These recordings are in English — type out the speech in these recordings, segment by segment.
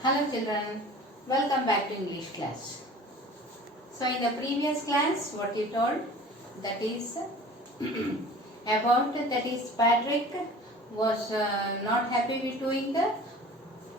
Hello children, welcome back to English class. So in the previous class what you told, that is about that is Patrick was not happy with doing the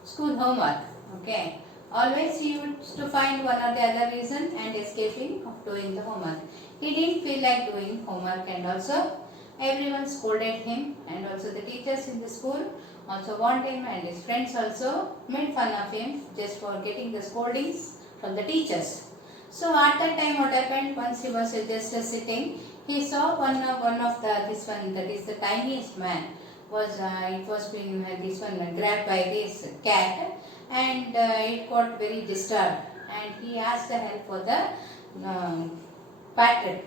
school homework. Okay, always he used to find one or the other reason and escaping of doing the homework. He didn't feel like doing homework and also everyone scolded him and also the teachers in the school also warned him and his friends also made fun of him just for getting the scoldings from the teachers. So at that time what happened, once he was just sitting, he saw one of the this one, that is the tiniest man was it was being this one grabbed by this cat and it got very disturbed and he asked the help for the Patrick.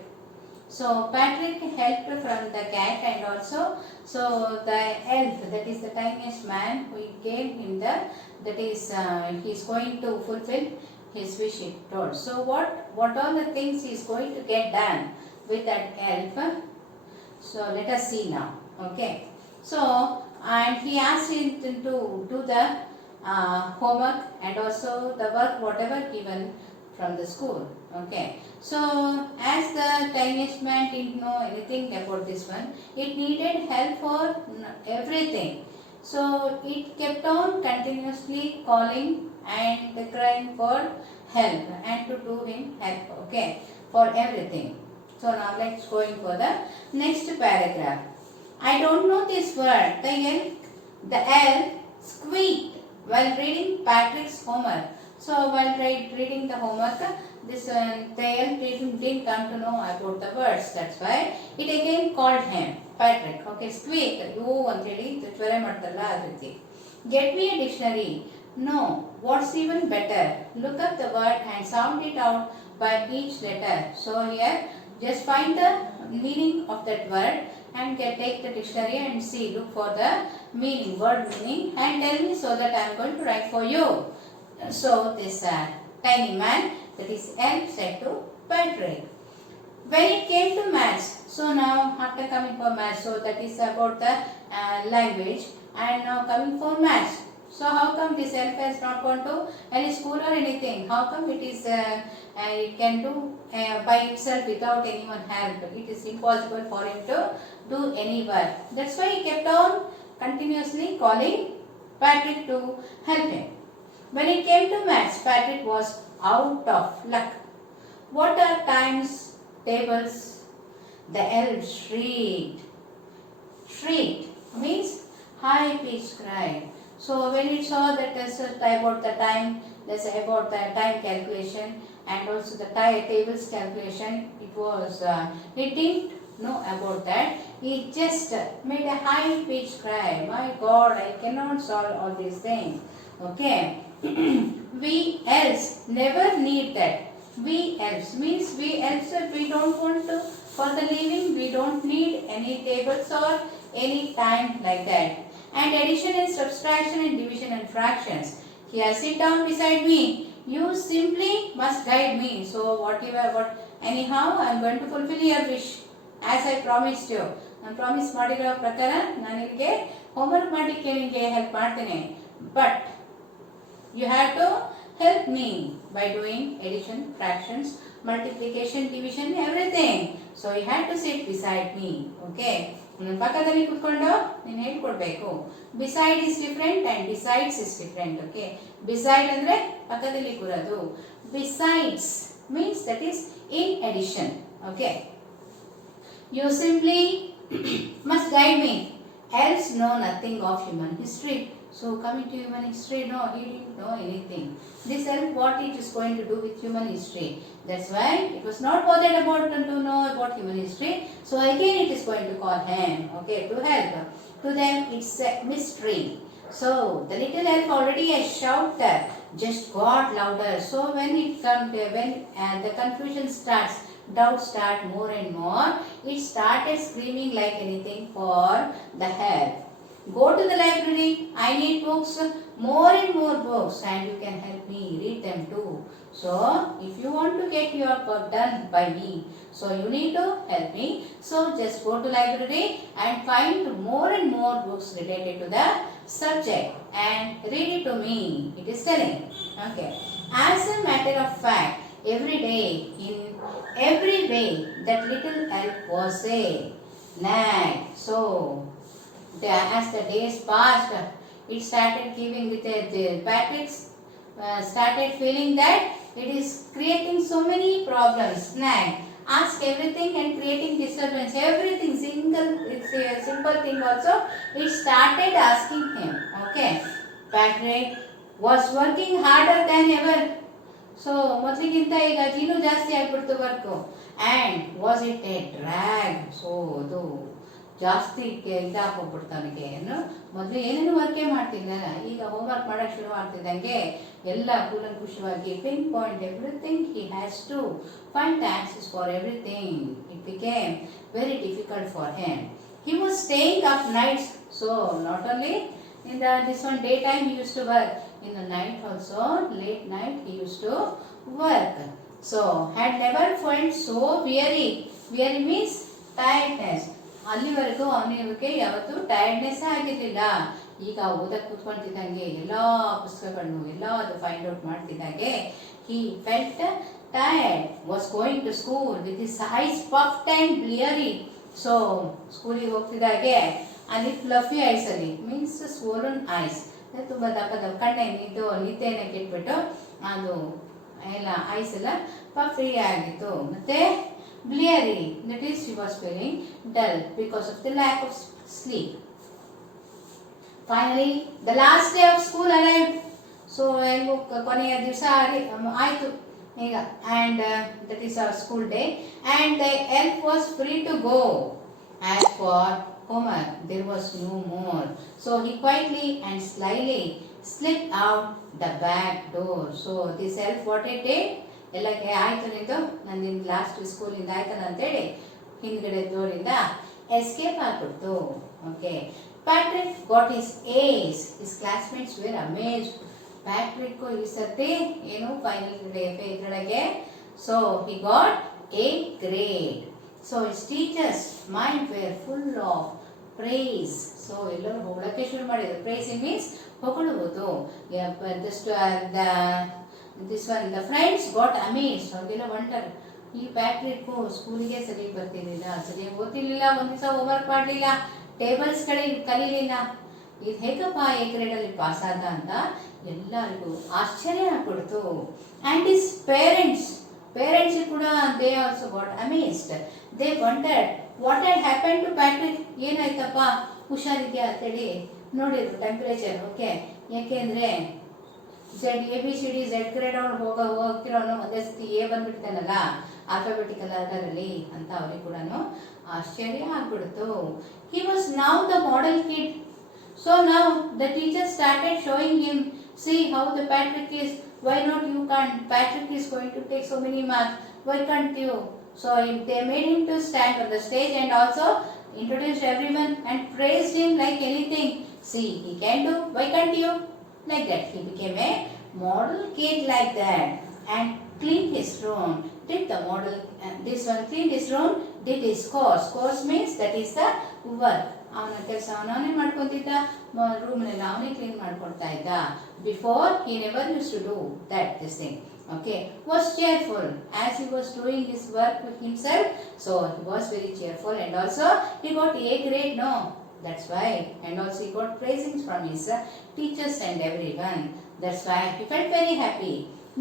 So Patrick helped from the cat and also so the elf, that is the tiniest man, who gave him the, that is he is going to fulfill his wish, he told. So what all the things he is going to get done with that elf? So let us see now. Okay. So and he asked him to do the homework and also the work whatever given from the school. Okay. So as the tiniest man didn't know anything about this one, it needed help for everything. So it kept on continuously calling and crying for help and to do him help. Okay, for everything. So now let's go in for the next paragraph. I don't know this word. The elf squeaked while reading Patrick's homework. So while reading the homework, this the elf didn't come to know about the words. That's why it again called him Patrick. Okay, squeak. You anteli ತ್ವರೆ ಮಾಡ್ತಲ್ಲ ಆ ರೀತಿ. Get me a dictionary. No. What's even better? Look up the word and sound it out by each letter. So here, just find the meaning of that word and take the dictionary and see. Look for the meaning, word meaning, and tell me so that I am going to write for you. So this tiny man, that is elf, said to Patrick. When it came to maths, so now after coming for maths, so that is about the language, and now coming for maths. So how come this elf has not gone to any school or anything? How come it is it can do by itself without anyone help? It is impossible for him to do any work. That's why he kept on continuously calling Patrick to help him. When it came to maths, Patrick was out of luck. What are times tables? The elf shrieked. Shrieked means high pitched cry. So when it saw that there's about the time, there's about the time calculation and also the tables calculation, it was it didn't know about that. It just made a high pitched cry. My God, I cannot solve all these things. Okay. We elves never need that. We elves means we elves, we don't want to, for the living we don't need any tables or any time like that. And addition and subtraction and division and fractions. Here, sit down beside me. You simply must guide me. So anyhow I am going to fulfill your wish as I promised you. ನಾನು promise ಮಾಡಿರೋ ಪ್ರಕಾರ ನಾನು ನಿಮಗೆ homework ಮಾಡಲಿಕ್ಕೆ ನಿಮಗೆ help ಮಾಡ್ತೇನೆ. But you have to help me by doing addition, fractions, multiplication, division, everything. So you have to sit beside me. Okay. ಪಕ್ಕದಲ್ಲಿ ಕೂತ್ಕೊಂಡು ನೀನು ಹೇಳ್ಕೊಡ್ಬೇಕು. Beside is different and besides is different. Okay. Beside ಅಂದ್ರೆ ಪಕ್ಕದಲ್ಲಿ ಕೂರೋದು. Besides means that is in addition. Okay. You simply must guide me. Elves know nothing of human history. So coming to human history, no, he didn't know anything. This elf, what it is going to do with human history? That's why it was not bothered about to know about human history. So again it is going to call him, okay, to help. To them it's a mystery. So the little elf already a shout just got louder. So when the confusion starts, doubts start more and more, it started screaming like anything for the help. Go to the library. I need books, more and more books, and you can help me read them too. So, if you want to get your work done by me, so you need to help me. So, just go to library and find more and more books related to the subject and read it to me. It is telling. Okay. As a matter of fact, every day, in every way, that little elf was a nag. So, as the days passed, it started giving with the Patrick started feeling that it is creating so many problems. Nag, ask everything and creating disturbance. Everything single, it's a simple thing also. It started asking him. Okay, Patrick was working harder than ever. So ಮೊದಲಿಗಿಂತ ಈಗ ಇನ್ನೂ ಜಾಸ್ತಿ ಆಗ್ಬಿಡ್ತು work. And was it A drag. So ಅದು ಜಾಸ್ತಿ ಇದಾಗೋಗ್ಬಿಡ್ತು ಅವನಿಗೆ. ಏನು ಮೊದಲು ಏನೇನು ವರ್ಕೇ ಮಾಡ್ತಿದ್ದಲ್ಲ, ಈಗ ಹೋಮ್ವರ್ಕ್ ಮಾಡೋಕ್ಕೆ ಶುರು ಆಗ್ತಿದ್ದಂಗೆ ಎಲ್ಲ ಕೂಲಂಕುಷವಾಗಿ pin point everything. He has to find the answers for everything. It became very difficult for him. He was staying up nights, so not only in this one daytime he used to work, in the night also, late night he used to work. So had never felt so weary. Weary means tiredness. ಅಲ್ಲಿವರೆಗೂ ಅವನಿಗೆ ಯಾವತ್ತೂ tiredness ಆಗಿರಲಿಲ್ಲ. ಈಗ ಓದಕ್ಕೆ ಕೂತ್ಕೊಂತಿದ್ದಂಗೆ ಎಲ್ಲ ಪುಸ್ತಕಗಳನ್ನು ಎಲ್ಲ ಅದು ಫೈಂಡ್ ಔಟ್ ಮಾಡ್ತಿದ್ದಾಗೆ he felt tired, was going to school with his eyes puffed and bleary. So ಸ್ಕೂಲಿಗೆ ಹೋಗ್ತಿದ್ದಾಗೆ ಅಲ್ಲಿ ಫ್ಲಫಿ ಐಸ್ ಅಲ್ಲಿ ಮೀನ್ಸ್ ಸ್ವೋಲನ್ ಐಸ್, ತುಂಬ ದಪ್ಪದ ಕಣ್ಣೆ ನಿದ್ದೆಯನ್ನು ಕೆಟ್ಬಿಟ್ಟು ಅದು ಎಲ್ಲ ಐಸ್ ಎಲ್ಲ ಪಫಿ ಆಗಿತ್ತು. ಮತ್ತೆ bleary, that is she was feeling dull because of the lack of sleep. Finally the last day of school arrived. So ಹೆಂಗೋ ಕೊನೆಯ ದಿವಸ ಆಯಿತು ಈಗ. And that is our school day, and the elf was free to go. As for Homer, there was no more. So he quietly and slyly slipped out the back door. So this elf what it did, ಎಲ್ಲ ಆಯ್ತು ನಿಂತು ನನ್ನ last ಸ್ಕೂಲಿಂದ ಆಯ್ತಲ್ಲ ಅಂತೇಳಿ ಹಿಂದ್ಗಡೆ ಡೋರಿಂದ escape ಆಗ್ಬಿಡ್ತು. Okay, Patrick got his ace. His classmates were amazed. Patrick ಈ ಸರ್ತಿ ಏನು ಫೈನಲ್ ಇದರೊಳಗೆ so he got A grade. So his teachers mind were full of praise. So ಎಲ್ಲರೂ ಹೊಗಳಕ್ಕೆ ಶುರು ಮಾಡಿದ್ರು. ಪ್ರೈಸ್ ಮೀನ್ಸ್ ಹೊಗಳುವುದು. This one the friends got amazed. ಅವ್ರಿಗೆಲ್ಲ ವಂಡರ್, ಈ ಪ್ಯಾಟ್ರಿಕ್ಕು ಸ್ಕೂಲಿಗೆ ಸರಿಯಾಗಿ ಬರ್ತಿರ್ಲಿಲ್ಲ, ಸರಿಯಾಗಿ ಓದ್ತಿರ್ಲಿಲ್ಲ, ಒಂದು ದಿವಸ ಹೋಮ್ವರ್ಕ್ ಮಾಡಲಿಲ್ಲ, ಟೇಬಲ್ಸ್ ಕಲೀಲಿಲ್ಲ, ಇದು ಹೇಗಪ್ಪ ಎ ಗ್ರೇಡಲ್ಲಿ ಪಾಸ್ ಆದ ಅಂತ ಎಲ್ಲರಿಗೂ ಆಶ್ಚರ್ಯ ಆಗ್ಬಿಡ್ತು. ಆ್ಯಂಡ್ ಹಿಸ್ ಪೇರೆಂಟ್ಸ್ ಕೂಡ they also got amazed. They wondered what had happen to Patrick. ಏನಾಯ್ತಪ್ಪ, ಹುಷಾರಿದ್ಯಾ ಅಂತೇಳಿ ನೋಡಿದ್ರು ಟೆಂಪರೇಚರ್. ಓಕೆ, ಯಾಕೆಂದರೆ ABCD Z ಗ್ರೇಡ್ ಅವ್ರು ಹೋಗ್ತಿರೋನು ಒಂದೇ ಸತಿ ಎ ಬಂದ್ಬಿಡ್ತಾನಲ್ಲ ಆಲ್ಫಾಬೆಟಿಕಲ್ ಆರ್ಡರಲ್ಲಿ ಅಂತ ಅವ್ರಿಗೆ ಕೂಡ ಆಶ್ಚರ್ಯ ಆಗ್ಬಿಡ್ತು. He was now the model kid. So now the teacher started showing him, see how the Patrick is, why not you can't, Patrick is going to take so many marks, why can't you? So they made him to stand on the stage and also introduced everyone and praised him like anything. See, he can do, why can't you? Like that. He became a model kid like that and cleaned his room. Did the model, this one cleaned his room, did his course. Course means that is the work. ಅವನ ಕೆಲಸ ಅವನೇ ಮಾಡ್ಕೊತಿದ್ದ, ರೂಮ್ನೆಲ್ಲ ಅವನೇ clean ಮಾಡ್ಕೊಳ್ತಾ ಇದ್ದ. Before he never use to do that this thing. Okay, was cheerful as he was doing his work himself. So he was very cheerful and also he got A grade. No, that's why. And also he got praisings from his teachers and everyone. That's why he felt very happy.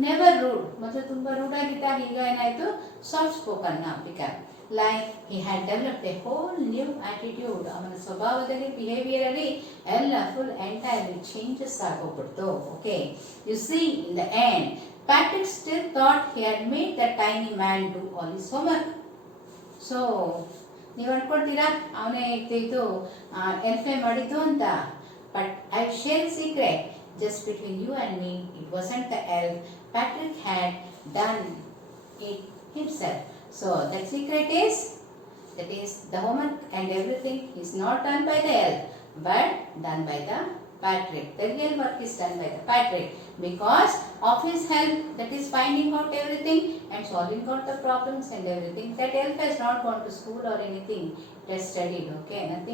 Never rude. ಮೊದಲು ತುಂಬ rude ಆಗಿದ್ದ, ಈಗ ಏನಾಯಿತು, soft spoken become. Like he had developed a whole new attitude. ಅವನ ಸ್ವಭಾವದಲ್ಲಿ, ಬಿಹೇವಿಯರಲ್ಲಿ ಎಲ್ಲ full entirely changes ಆಗೋಗ್ಬಿಡ್ತು. Okay, you see in the end Patrick still thought he had made the tiny man do all his homework. So ನೀವು ಅನ್ಕೊಳ್ತೀರಾ ಅವನೇ ಇದು ಎಲ್ಫೆ ಮಾಡಿದ್ದು ಅಂತ. But I share secret just between you and me, it wasn't the elf. Patrick had done it himself. So that secret is, that is the homework and everything is not done by the elf but done by the Patrick. The real work is done by the Patrick because of his help, that is finding out everything and solving out the problems and everything. That elf has not gone to school or anything, it has studied. Okay, nothing.